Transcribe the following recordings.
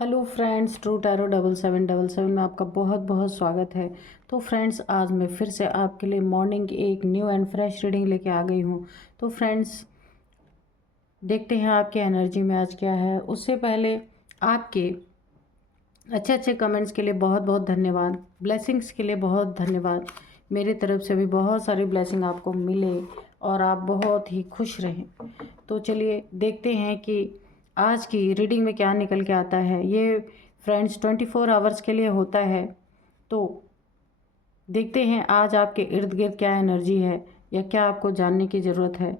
Hello friends, true tarot 7777 में आपका बहुत बहुत स्वागत है। तो फ्रेंड्स, आज मैं फिर से आपके लिए मॉर्निंग की एक न्यू एंड फ्रेश रीडिंग लेके आ गई हूँ। तो फ्रेंड्स, देखते हैं आपकी एनर्जी में आज क्या है। उससे पहले आपके अच्छे अच्छे कमेंट्स के लिए बहुत बहुत धन्यवाद। ब्लेसिंग्स के लिए बहुत धन्यवाद। मेरी तरफ से भी बहुत सारी ब्लेसिंग आपको मिले और आप बहुत ही खुश रहें। तो चलिए देखते हैं कि आज की रीडिंग में क्या निकल के आता है। ये फ्रेंड्स 24 आवर्स के लिए होता है। तो देखते हैं आज आपके इर्द गिर्द क्या एनर्जी है या क्या आपको जानने की ज़रूरत है।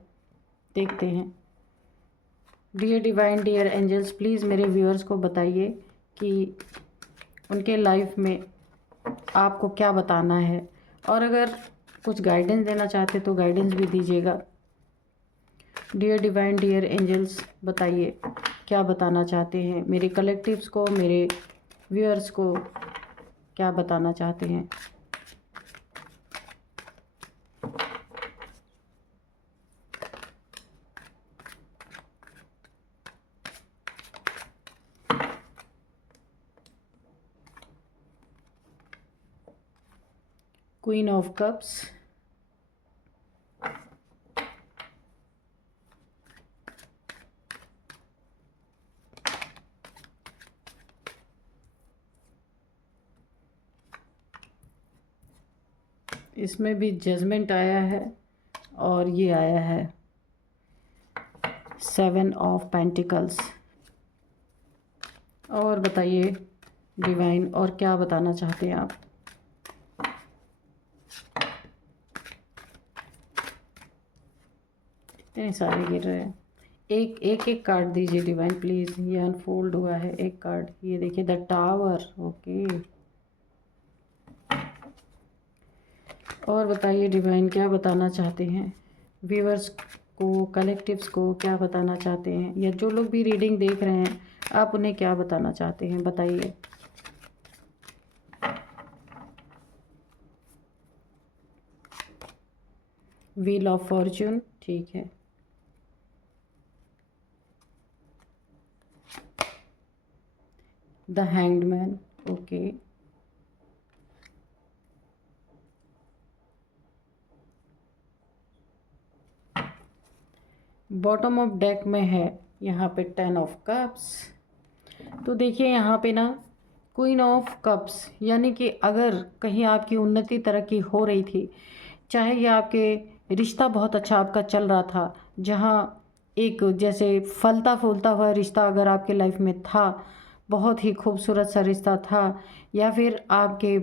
देखते हैं। Dear divine, dear angels, please मेरे व्यूअर्स को बताइए कि उनके लाइफ में आपको क्या बताना है, और अगर कुछ गाइडेंस देना चाहते तो गाइडेंस भी दीजिएगा। डियर डिवाइन, डियर एंजल्स, बताइए क्या बताना चाहते हैं मेरे कलेक्टिव्स को, मेरे व्यूअर्स को क्या बताना चाहते हैं। क्वीन ऑफ कप्स, इसमें भी जजमेंट आया है और ये आया है 7 ऑफ पेंटिकल्स। और बताइए डिवाइन, और क्या बताना चाहते हैं आप। इतने सारे गिर रहे हैं। एक एक एक कार्ड दीजिए डिवाइन प्लीज़। ये अनफोल्ड हुआ है एक कार्ड, ये देखिए द टावर। ओके, और बताइए डिवाइन क्या बताना चाहते हैं व्यूअर्स को, कलेक्टिव्स को क्या बताना चाहते हैं, या जो लोग भी रीडिंग देख रहे हैं आप उन्हें क्या बताना चाहते हैं, बताइए। व्हील ऑफ फॉर्च्यून, ठीक है। The hanged man, okay. Bottom of deck में है यहाँ पे 10 ऑफ कप्स। तो देखिए यहाँ पे ना क्वीन ऑफ कप्स, यानी कि अगर कहीं आपकी उन्नति तरक्की हो रही थी, चाहे ये आपके रिश्ता बहुत अच्छा आपका चल रहा था, जहाँ एक जैसे फलता फूलता हुआ रिश्ता अगर आपके लाइफ में था, बहुत ही खूबसूरत सा रिश्ता था, या फिर आपके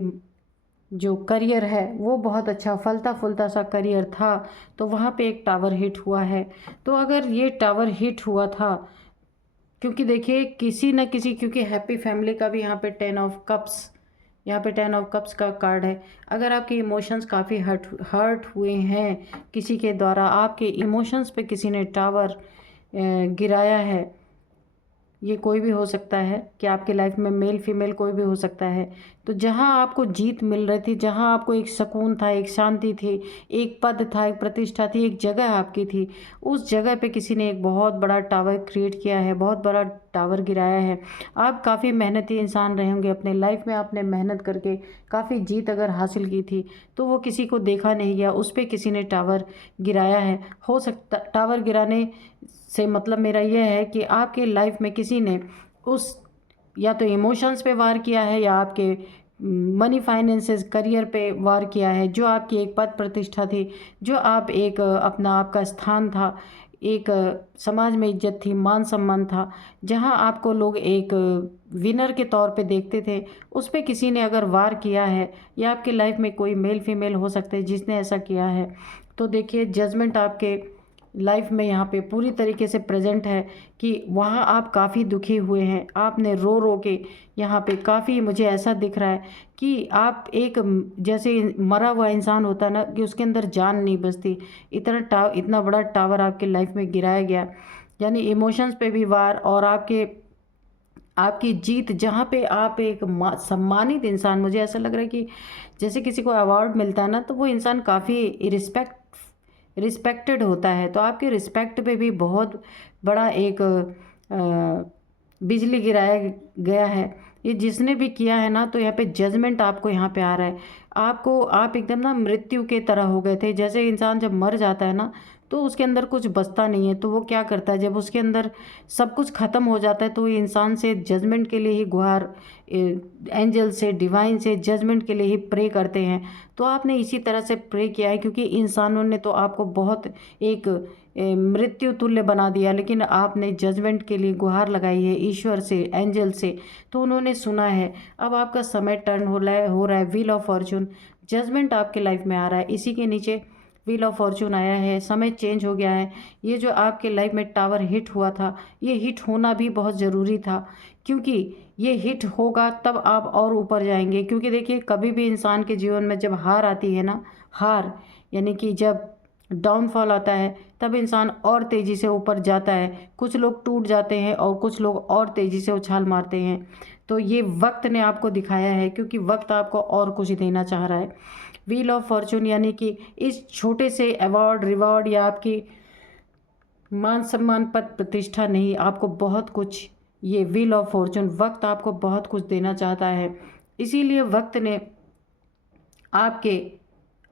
जो करियर है वो बहुत अच्छा फलता फूलता सा करियर था, तो वहाँ पे एक टावर हिट हुआ है। तो अगर ये टावर हिट हुआ था, क्योंकि देखिए किसी न किसी, क्योंकि हैप्पी फैमिली का भी यहाँ पे 10 ऑफ कप्स, यहाँ पे 10 ऑफ कप्स का कार्ड है। अगर आपके इमोशंस काफ़ी हर्ट हुए हैं किसी के द्वारा, आपके इमोशंस पे किसी ने टावर गिराया है, ये कोई भी हो सकता है कि आपके लाइफ में मेल फीमेल कोई भी हो सकता है। तो जहाँ आपको जीत मिल रही थी, जहाँ आपको एक सुकून था, एक शांति थी, एक पद था, एक प्रतिष्ठा थी, एक जगह आपकी थी, उस जगह पे किसी ने एक बहुत बड़ा टावर क्रिएट किया है, बहुत बड़ा टावर गिराया है। आप काफ़ी मेहनती इंसान रहे होंगे अपने लाइफ में, आपने मेहनत करके काफ़ी जीत अगर हासिल की थी, तो वो किसी को देखा नहीं गया, उस पर किसी ने टावर गिराया है। हो सकता टावर गिराने से मतलब मेरा यह है कि आपके लाइफ में किसी ने उस, या तो इमोशंस पे वार किया है, या आपके मनी फाइनेंसेस करियर पे वार किया है, जो आपकी एक पद प्रतिष्ठा थी, जो आप एक अपना आपका स्थान था, एक समाज में इज्जत थी, मान सम्मान था, जहां आपको लोग एक विनर के तौर पे देखते थे, उस पे किसी ने अगर वार किया है, या आपके लाइफ में कोई मेल फीमेल हो सकते हैं जिसने ऐसा किया है, तो देखिए जजमेंट आपके लाइफ में यहाँ पे पूरी तरीके से प्रेजेंट है कि वहाँ आप काफ़ी दुखी हुए हैं, आपने रो रो के यहाँ पे काफ़ी, मुझे ऐसा दिख रहा है कि आप एक जैसे मरा हुआ इंसान होता है ना, कि उसके अंदर जान नहीं बचती, इतना बड़ा टावर आपके लाइफ में गिराया गया, यानी इमोशंस पे भी वार, और आपकी जीत, जहाँ पे आप एक सम्मानित इंसान, मुझे ऐसा लग रहा है कि जैसे किसी को अवार्ड मिलता है ना, तो वो इंसान काफ़ी रिस्पेक्टेड होता है, तो आपके रिस्पेक्ट पे भी बहुत बड़ा एक बिजली गिराया गया है, ये जिसने भी किया है ना, तो यहाँ पे जजमेंट आपको यहाँ पे आ रहा है। आप एकदम ना मृत्यु के तरह हो गए थे। जैसे इंसान जब मर जाता है ना, तो उसके अंदर कुछ बचता नहीं है, तो वो क्या करता है, जब उसके अंदर सब कुछ ख़त्म हो जाता है, तो ये इंसान से जजमेंट के लिए ही गुहार, एंजल से, डिवाइन से जजमेंट के लिए ही प्रे करते हैं। तो आपने इसी तरह से प्रे किया है, क्योंकि इंसानों ने तो आपको बहुत एक मृत्यु तुल्य बना दिया, लेकिन आपने जजमेंट के लिए गुहार लगाई है ईश्वर से, एंजल से, तो उन्होंने सुना है। अब आपका समय टर्न हो रहा है व्हील ऑफ फॉर्चून, जजमेंट आपके लाइफ में आ रहा है। इसी के नीचे व्हील ऑफ फॉर्चून आया है, समय चेंज हो गया है। ये जो आपके लाइफ में टावर हिट हुआ था, ये हिट होना भी बहुत ज़रूरी था, क्योंकि ये हिट होगा तब आप और ऊपर जाएंगे। क्योंकि देखिए, कभी भी इंसान के जीवन में जब हार आती है ना, हार यानी कि जब डाउनफॉल आता है, तब इंसान और तेज़ी से ऊपर जाता है। कुछ लोग टूट जाते हैं और कुछ लोग और तेज़ी से उछाल मारते हैं। तो ये वक्त ने आपको दिखाया है, क्योंकि वक्त आपको और कुछ देना चाह रहा है। व्हील ऑफ फॉर्चून यानी कि इस छोटे से अवार्ड, रिवॉर्ड या आपकी मान सम्मान, पद प्रतिष्ठा नहीं, आपको बहुत कुछ, ये व्हील ऑफ फॉर्चून वक्त आपको बहुत कुछ देना चाहता है। इसीलिए वक्त ने आपके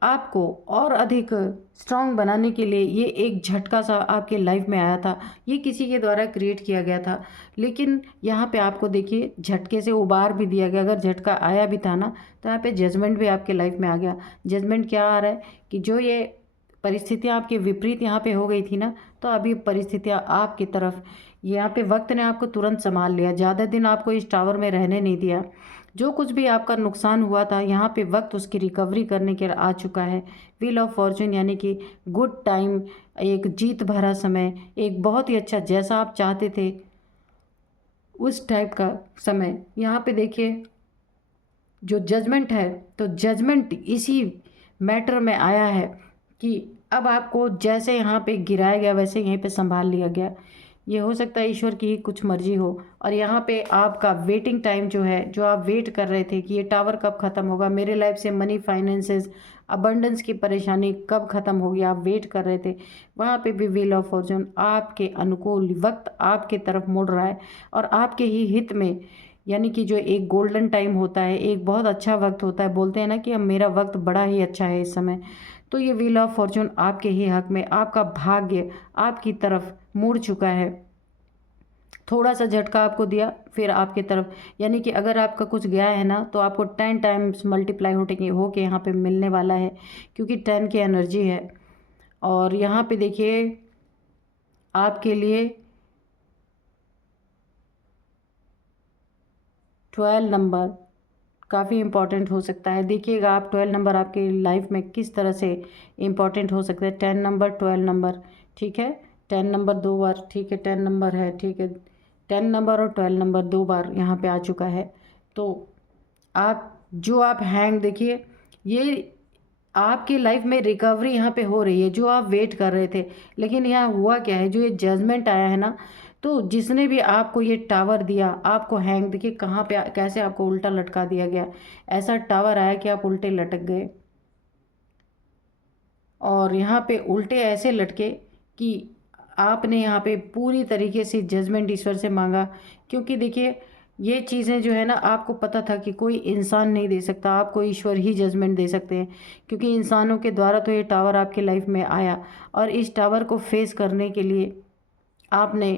आपको और अधिक स्ट्रांग बनाने के लिए ये एक झटका सा आपके लाइफ में आया था। ये किसी के द्वारा क्रिएट किया गया था, लेकिन यहाँ पे आपको देखिए झटके से उबार भी दिया गया। अगर झटका आया भी था ना, तो यहाँ पे जजमेंट भी आपके लाइफ में आ गया। जजमेंट क्या आ रहा है कि जो ये परिस्थितियाँ आपके विपरीत यहाँ पे हो गई थी ना, तो अभी परिस्थितियाँ आपकी तरफ, यहाँ पे वक्त ने आपको तुरंत संभाल लिया। ज़्यादा दिन आपको इस टावर में रहने नहीं दिया। जो कुछ भी आपका नुकसान हुआ था, यहाँ पे वक्त उसकी रिकवरी करने के लिए आ चुका है। व्हील ऑफ फॉर्चून यानी कि गुड टाइम, एक जीत भरा समय, एक बहुत ही अच्छा, जैसा आप चाहते थे उस टाइप का समय। यहाँ पे देखिए जो जजमेंट है, तो जजमेंट इसी मैटर में आया है कि अब आपको जैसे यहाँ पे गिराया गया, वैसे यहीं पे संभाल लिया गया। ये हो सकता है ईश्वर की ही कुछ मर्जी हो। और यहाँ पे आपका वेटिंग टाइम जो है, जो आप वेट कर रहे थे कि ये टावर कब ख़त्म होगा, मेरे लाइफ से मनी, फाइनेंसेस, अबंडेंस की परेशानी कब ख़त्म होगी, आप वेट कर रहे थे, वहाँ पे भी व्हील ऑफ फॉर्चून आपके अनुकूल, वक्त आपके तरफ मुड़ रहा है और आपके ही हित में। यानी कि जो एक गोल्डन टाइम होता है, एक बहुत अच्छा वक्त होता है, बोलते हैं ना कि अब मेरा वक्त बड़ा ही अच्छा है इस समय, तो ये व्हील ऑफ फॉर्चून आपके ही हक में, आपका भाग्य आपकी तरफ मुड़ चुका है। थोड़ा सा झटका आपको दिया, फिर आपकी तरफ, यानी कि अगर आपका कुछ गया है ना, तो आपको 10 टाइम्स मल्टीप्लाई होके यहाँ पे मिलने वाला है, क्योंकि 10 की एनर्जी है। और यहाँ पे देखिए आपके लिए 12 नंबर काफ़ी इम्पॉर्टेंट हो सकता है। देखिएगा आप 12 नंबर आपके लाइफ में किस तरह से इम्पॉर्टेंट हो सकता है। 10 नंबर, 12 नंबर, ठीक है, 10 नंबर 2 बार, ठीक है, 10 नंबर है, ठीक है, 10 नंबर और 12 नंबर 2 बार यहाँ पे आ चुका है। तो आप हैंग देखिए, ये आपकी लाइफ में रिकवरी यहाँ पे हो रही है, जो आप वेट कर रहे थे। लेकिन यहाँ हुआ क्या है, जो ये जजमेंट आया है ना, तो जिसने भी आपको ये टावर दिया, आपको हैंग, देखिए कहाँ पे कैसे आपको उल्टा लटका दिया गया। ऐसा टावर आया कि आप उल्टे लटक गए, और यहाँ पे उल्टे ऐसे लटके कि आपने यहाँ पे पूरी तरीके से जजमेंट ईश्वर से मांगा। क्योंकि देखिए ये चीज़ें जो है ना, आपको पता था कि कोई इंसान नहीं दे सकता, आपको ईश्वर ही जजमेंट दे सकते हैं। क्योंकि इंसानों के द्वारा तो ये टावर आपके लाइफ में आया, और इस टावर को फेस करने के लिए आपने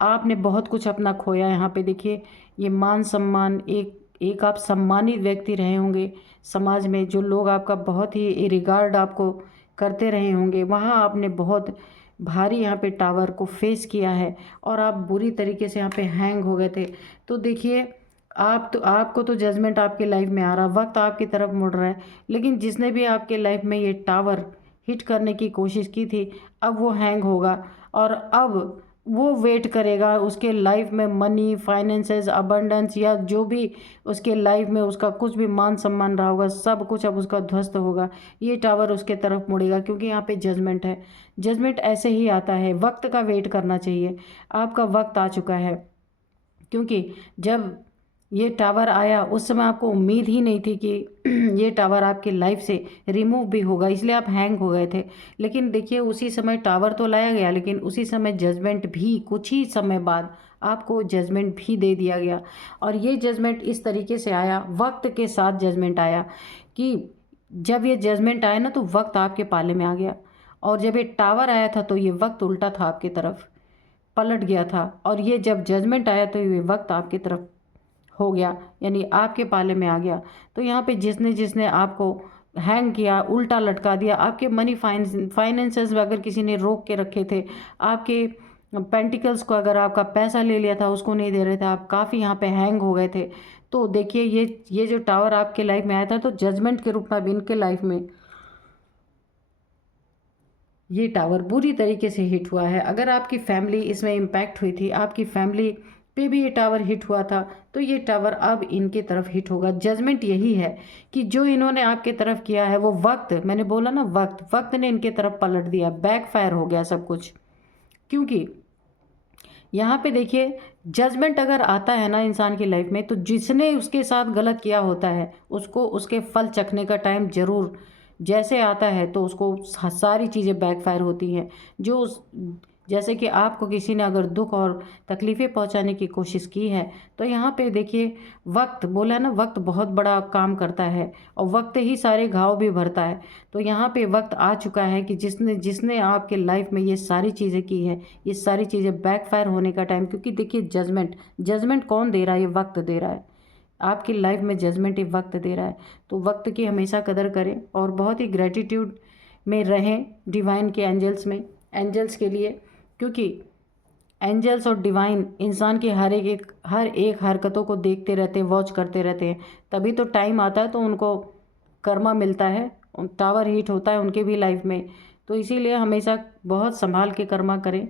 आपने बहुत कुछ अपना खोया। यहाँ पे देखिए ये मान सम्मान, एक आप सम्मानित व्यक्ति रहे होंगे समाज में, जो लोग आपका बहुत ही रिगार्ड आपको करते रहे होंगे, वहाँ आपने बहुत भारी यहाँ पे टावर को फेस किया है, और आप बुरी तरीके से यहाँ पे हैंग हो गए थे। तो देखिए आपको तो जजमेंट आपके लाइफ में आ रहा, वक्त आपकी तरफ मुड़ रहा है, लेकिन जिसने भी आपके लाइफ में ये टावर हिट करने की कोशिश की थी, अब वो हैंग होगा, और अब वो वेट करेगा उसके लाइफ में मनी, फाइनेंसेस, अबंडेंस, या जो भी उसके लाइफ में उसका कुछ भी मान सम्मान रहा होगा, सब कुछ अब उसका ध्वस्त होगा। ये टावर उसके तरफ मुड़ेगा, क्योंकि यहाँ पे जजमेंट है। जजमेंट ऐसे ही आता है, वक्त का वेट करना चाहिए। आपका वक्त आ चुका है, क्योंकि जब ये टावर आया उस समय आपको उम्मीद ही नहीं थी कि ये टावर आपकी लाइफ से रिमूव भी होगा, इसलिए आप हैंग हो गए थे। लेकिन देखिए उसी समय टावर तो लाया गया, लेकिन उसी समय जजमेंट भी, कुछ ही समय बाद आपको जजमेंट भी दे दिया गया। और ये जजमेंट इस तरीके से आया, वक्त के साथ जजमेंट आया कि जब ये जजमेंट आया ना तो वक्त आपके पाले में आ गया, और जब ये टावर आया था तो ये वक्त उल्टा था, आपकी तरफ पलट गया था। और ये जब जजमेंट आया तो ये वक्त आपकी तरफ हो गया, यानी आपके पाले में आ गया। तो यहाँ पे जिसने जिसने आपको हैंग किया, उल्टा लटका दिया, आपके मनी फाइनेंसेस अगर किसी ने रोक के रखे थे, आपके पेंटिकल्स को अगर आपका पैसा ले लिया था उसको नहीं दे रहे थे, आप काफ़ी यहाँ पे हैंग हो गए थे। तो देखिए ये जो टावर आपके लाइफ में आया था तो जजमेंट के रूप में अब इनके लाइफ में ये टावर बुरी तरीके से हिट हुआ है। अगर आपकी फैमिली इसमें इम्पैक्ट हुई थी, आपकी फैमिली पे भी ये टावर हिट हुआ था, तो ये टावर अब इनके तरफ हिट होगा। जजमेंट यही है कि जो इन्होंने आपके तरफ किया है वो वक्त, मैंने बोला ना वक्त ने इनके तरफ पलट दिया, बैकफायर हो गया सब कुछ। क्योंकि यहाँ पे देखिए जजमेंट अगर आता है ना इंसान की लाइफ में, तो जिसने उसके साथ गलत किया होता है उसको उसके फल चखने का टाइम ज़रूर जैसे आता है, तो उसको सारी चीज़ें बैकफायर होती हैं। जो जैसे कि आपको किसी ने अगर दुख और तकलीफ़ें पहुंचाने की कोशिश की है, तो यहाँ पे देखिए वक्त बोला ना, वक्त बहुत बड़ा काम करता है और वक्त ही सारे घाव भी भरता है। तो यहाँ पे वक्त आ चुका है कि जिसने जिसने आपके लाइफ में ये सारी चीज़ें की है, ये सारी चीज़ें बैकफायर होने का टाइम। क्योंकि देखिए जजमेंट कौन दे रहा है? ये वक्त दे रहा है आपकी लाइफ में, जजमेंट ये वक्त दे रहा है। तो वक्त की हमेशा कदर करें और बहुत ही ग्रेटिट्यूड में रहें डिवाइन के एंजल्स में, एंजल्स के लिए। क्योंकि एंजल्स और डिवाइन इंसान की हर एक हरकतों को देखते रहते हैं, वॉच करते रहते हैं। तभी तो टाइम आता है तो उनको कर्मा मिलता है, टावर हीट होता है उनके भी लाइफ में। तो इसीलिए हमेशा बहुत संभाल के कर्मा करें।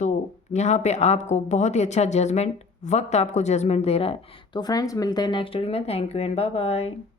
तो यहाँ पे आपको बहुत ही अच्छा जजमेंट, वक्त आपको जजमेंट दे रहा है। तो फ्रेंड्स मिलते हैं नेक्स्ट वीडियो में। Thank you and bye bye.